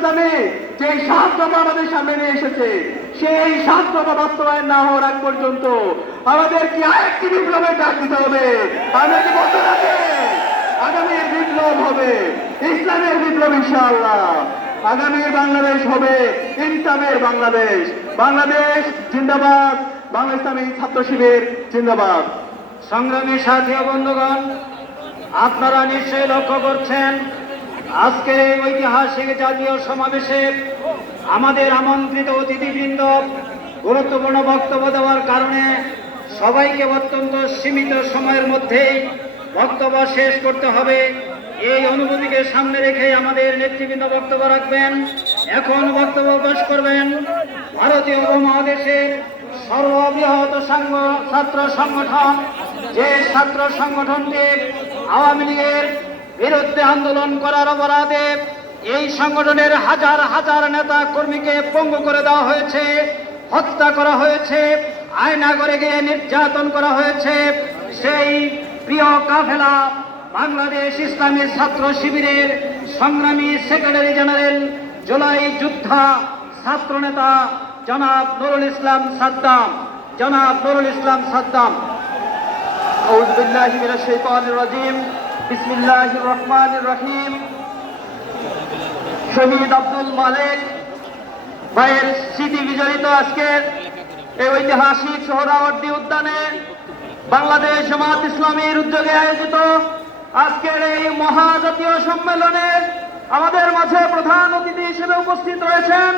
ইসলামী যে সাহায্যটা আমাদের সামনে নিয়ে এসেছে, সেই সাহায্যটা বাস্তবায়ন না হওয়ার আগ পর্যন্ত আমাদের কি আরেকটি বিপ্লবের ডাক দিতে হবে। আমরা কি বলতে রাখি আগামীর বিপ্লব হবে ইসলামের বিপ্লব ইনশাআল্লাহ। আগামীর বাংলাদেশ হবে ইনসামের বাংলাদেশ। বাংলাদেশ জিন্দাবাদ বাংলা ইসলামী ছাত্র শিবির জিন্দাবাদ। সংগ্রামী সাথী বন্ধুগণ, আপনারা নিশ্চয়ই লক্ষ্য করছেন আজকে এই ঐতিহাসিক জাতীয় সমাবেশে আমাদের আমন্ত্রিত অতিথিবৃন্দ, গুরুত্বপূর্ণ বক্তব্য দেওয়ার কারণে সবাইকে অত্যন্ত সীমিত সময়ের মধ্যেই বক্তব্য শেষ করতে হবে। এই অনুভূতিকে সামনে রেখে আমাদের নেতৃবৃন্দ বক্তব্য রাখবেন। এখন বক্তব্য পেশ করবেন ভারতীয় উপমহাদেশের সর্ববৃহৎ সংঘ, ছাত্র সংগঠন। যে ছাত্র সংগঠনটি আওয়ামী লীগের বিরুদ্ধে আন্দোলন করার অপরাধে এই সংগঠনের হাজার হাজার নেতা কর্মীকে পঙ্গু করে দেওয়া হয়েছে, হত্যা করা হয়েছে আয়না করে গিয়ে নির্যাতন করা হয়েছে। সেই প্রিয় কাফেলা বাংলাদেশ ইসলামী ছাত্র শিবিরের সংগ্রামী সেক্রেটারি জেনারেল জুলাই যোদ্ধা ছাত্রনেতা জনাব নুরুল ইসলাম সাদ্দাম। জনাব নুরুল ইসলাম সাদ্দাম। আউযু রাজিম। রহিম। শহীদ আব্দুল মালিক ভাইয়ের স্মৃতি বিজড়িত আজকের এই ঐতিহাসিক সোহরাওয়ার্দী উদ্যানে বাংলাদেশ জামাত ইসলামীর উদ্যোগে আয়োজিত আজকের এই মহাজাতীয় সম্মেলনে আমাদের মাঝে প্রধান অতিথি হিসেবে উপস্থিত রয়েছেন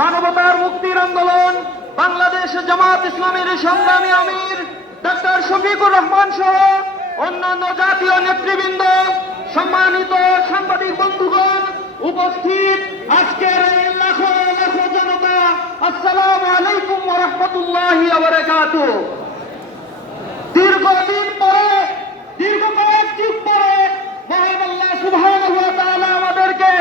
মানবতার মুক্তির আন্দোলন, বাংলাদেশ জামাত ইসলামের সংগ্রামী আমির ডাক্তার শফিকুর রহমান সহ অন্যান্য জাতীয় নেতৃবৃন্দ, সম্মানিত সাংবাদিক বন্ধুগণ, উপস্থিত আজকের লাখো লাখো জনতা, আসসালামু আলাইকুম রাহমাতুল্লাহি দীর্ঘদিন পরে, দীর্ঘ কয়েক যুগ পরে মহান আল্লাহ তাআলা আমাদেরকে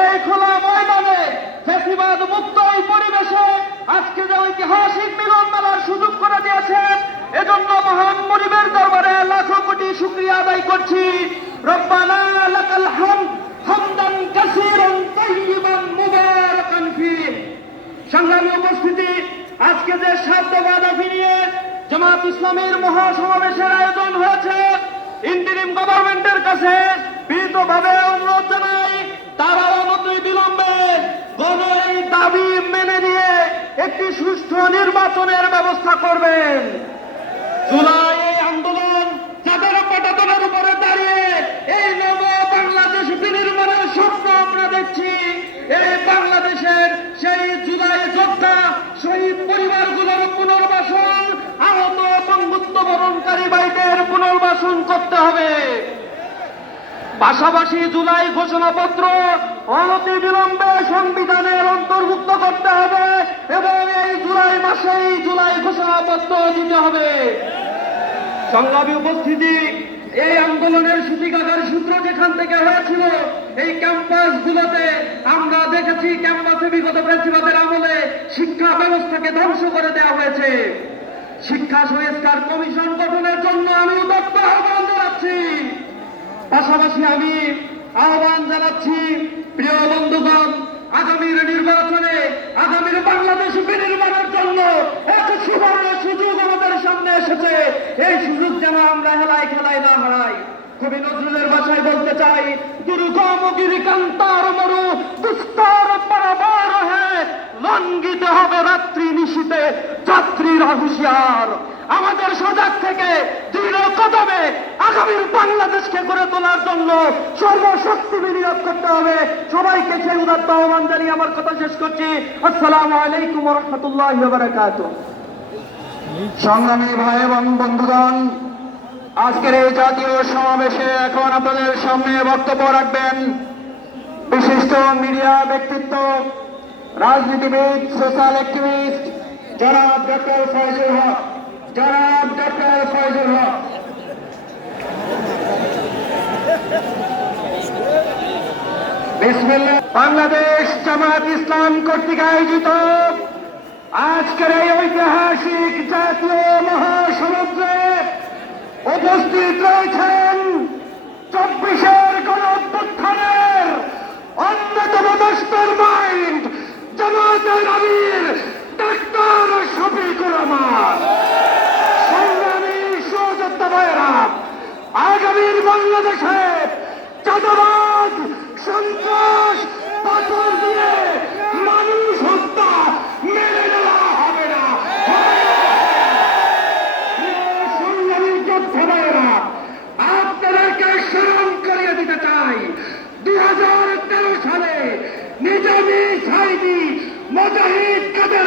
এই খোলা ময়দানে ফেসিবাদ মুক্ত এই পরিবেশে আজকে যে ঐতিহাসিক মিলন মেলার সুযোগ করে দিয়েছেন, এজন্য মহান মরিবের দরবারে লাখো শুকরিয়া আদায় করছি। রব্বানা লাকাল হামদ হামদান কাসীরান তাইয়িবান মুবারাকান ফীহ সংগ্রামী উপস্থিতি, আজকে যে সাত বাদাফি নিয়ে জামাত ইসলামের মহাসমাবেশের আয়োজন হয়েছে ইন্টারিম গভর্নমেন্টের কাছে বিনীতভাবে অনুরোধ জানাই তারা অনতি বিলম্বে গণ এই দাবি মেনে নিয়ে একটি সুষ্ঠু নির্বাচনের ব্যবস্থা করবেন। জুলাই পুনর্বাসন করতে হবে। পাশাপাশি জুলাই ঘোষণাপত্র অনতি বিলম্বে সংবিধানের অন্তর্ভুক্ত করতে হবে এবং এই জুলাই মাসেই জুলাই ঘোষণাপত্র দিতে হবে। সংগ্রামী উপস্থিতি, এই আন্দোলনের সূতিকাগার সূত্র যেখান থেকে হয়েছিল, এই ক্যাম্পাস গুলোতে আমরা দেখেছি ক্যাম্পাসে বিগত প্রেসিবাদের আমলে শিক্ষা ব্যবস্থাকে ধ্বংস করে দেওয়া হয়েছে। শিক্ষা সংস্কার কমিশন গঠনের জন্য আমি উদত্ত আহ্বান জানাচ্ছি। পাশাপাশি আমি আহ্বান জানাচ্ছি, প্রিয় বন্ধুগণ, আগামীর নির্বাচনে, আগামীর বাংলাদেশ বিনির্মাণের জন্য এক সুবর্ণ সুযোগ আমাদের সামনে এসেছে। এই সুযোগ যেন আমরা হেলায় খেলায় না হারাই। কবি নজরুলের ভাষায় বলতে চাই দুর্গম গিরিকান্তার মরু দুস্তর পারাবার হে লঙ্ঘিতে হবে রাত্রি নিশীতে। যাত্রীরা হুঁশিয়ার। আমাদের সজাগ থেকে দৃঢ় কদমে আগামীর বাংলাদেশকে গড়ে তোলার জন্য সর্বশক্তি বিনিয়োগ করতে হবে। সবাইকে সেই উদাত্ত আহ্বান জানিয়ে আমার কথা শেষ করছি। আসসালামু আলাইকুম রহমতুল্লাহ বারাকাত সংগ্রামী ভাই এবং বন্ধুগণ, আজকের এই জাতীয় সমাবেশে এখন আপনাদের সামনে বক্তব্য রাখবেন বিশিষ্ট মিডিয়া ব্যক্তিত্ব, রাজনীতিবিদ, সোশ্যাল অ্যাক্টিভিস্ট জনাব ডক্টর ফয়জুল হক, জনাব ডক্টর ফয়জুল হক। বাংলাদেশ জামাত ইসলাম কর্তৃক আয়োজিত আজকের এই ঐতিহাসিক জাতীয় মহাসমুদ্রে উপস্থিত রয়েছেন চব্বিশের গণ অভ্যুত্থানের অন্যতম ডাক্তার শফিকুল আমার সংগ্রামী সহযোদ্ধা ভাইয়েরা আগামীর বাংলাদেশে চাঁদাবাদ সন্ত্রাস, পাথর দিয়ে মানুষ হত্যা মেনে নেওয়া হবে না। সংগ্রামী যোদ্ধা ভাইয়েরা আপনাদেরকে স্মরণ করিয়ে দিতে চাই দু হাজার তেরো সালে নিজামী সাইনি মুজাহিদ কাদের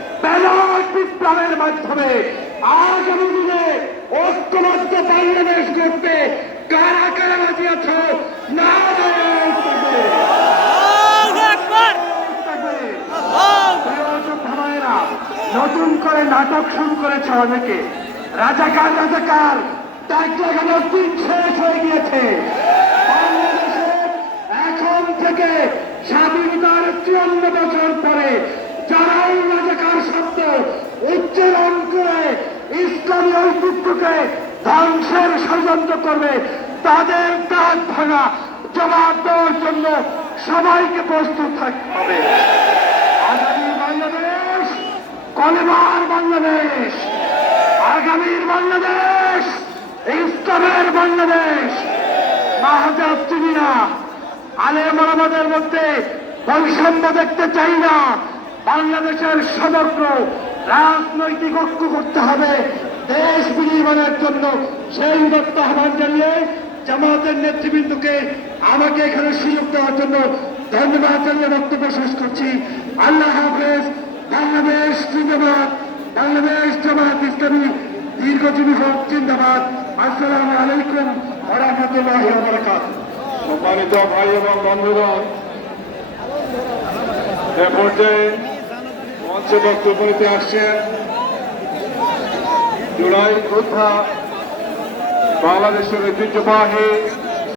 ব্যালট বিপ্লবের মাধ্যমে আগামী দিনে ঐক্যবদ্ধ বাংলাদেশ করতে কারা কারা রাজি আছো? না নতুন করে নাটক শুরু করেছে অনেকে। রাজাকার রাজাকার ত্যাগ লাগানোর দিন শেষ হয়ে গিয়েছে। বাংলাদেশে এখন থেকে স্বাধীনতার চুয়ান্ন বছর পরে যারাই ইসলামী ঐতিহ্যকে ধ্বংসের ষড়যন্ত্র করবে, তাদের কাজ ভাঙা জবাব দেওয়ার জন্য সবাইকে প্রস্তুত থাকতে হবে। বাংলাদেশ, কলেমার বাংলাদেশ। আগামীর বাংলাদেশ, ইসলামের বাংলাদেশ। মাহাজাব চিনি না, আলেম আমাদের মধ্যে বৈষম্য দেখতে চাই না। বাংলাদেশের সমগ্র রাজনৈতিক ঐক্য করতে হবে। দেশ বিনির্মাণের জন্য সেই উদত্ত আহ্বান জানিয়ে জামাতের নেতৃবৃন্দকে আমাকে এখানে সুযোগ দেওয়ার জন্য ধন্যবাদ জানিয়ে বক্তব্য শেষ করছি। আল্লাহ হাফেজ, বাংলাদেশ জিন্দাবাদ। বাংলাদেশ জামাত ইসলামী দীর্ঘজীবী হোক, জিন্দাবাদ। আসসালামু আলাইকুম ওরহমতুল্লাহ বরকাত সম্মানিত ভাই এবং বন্ধুগণ, এ পর্যায়ে মঞ্চে বক্তব্য নিতে আসছেন জুলাই যোদ্ধা বাংলাদেশের ঐতিহ্যবাহী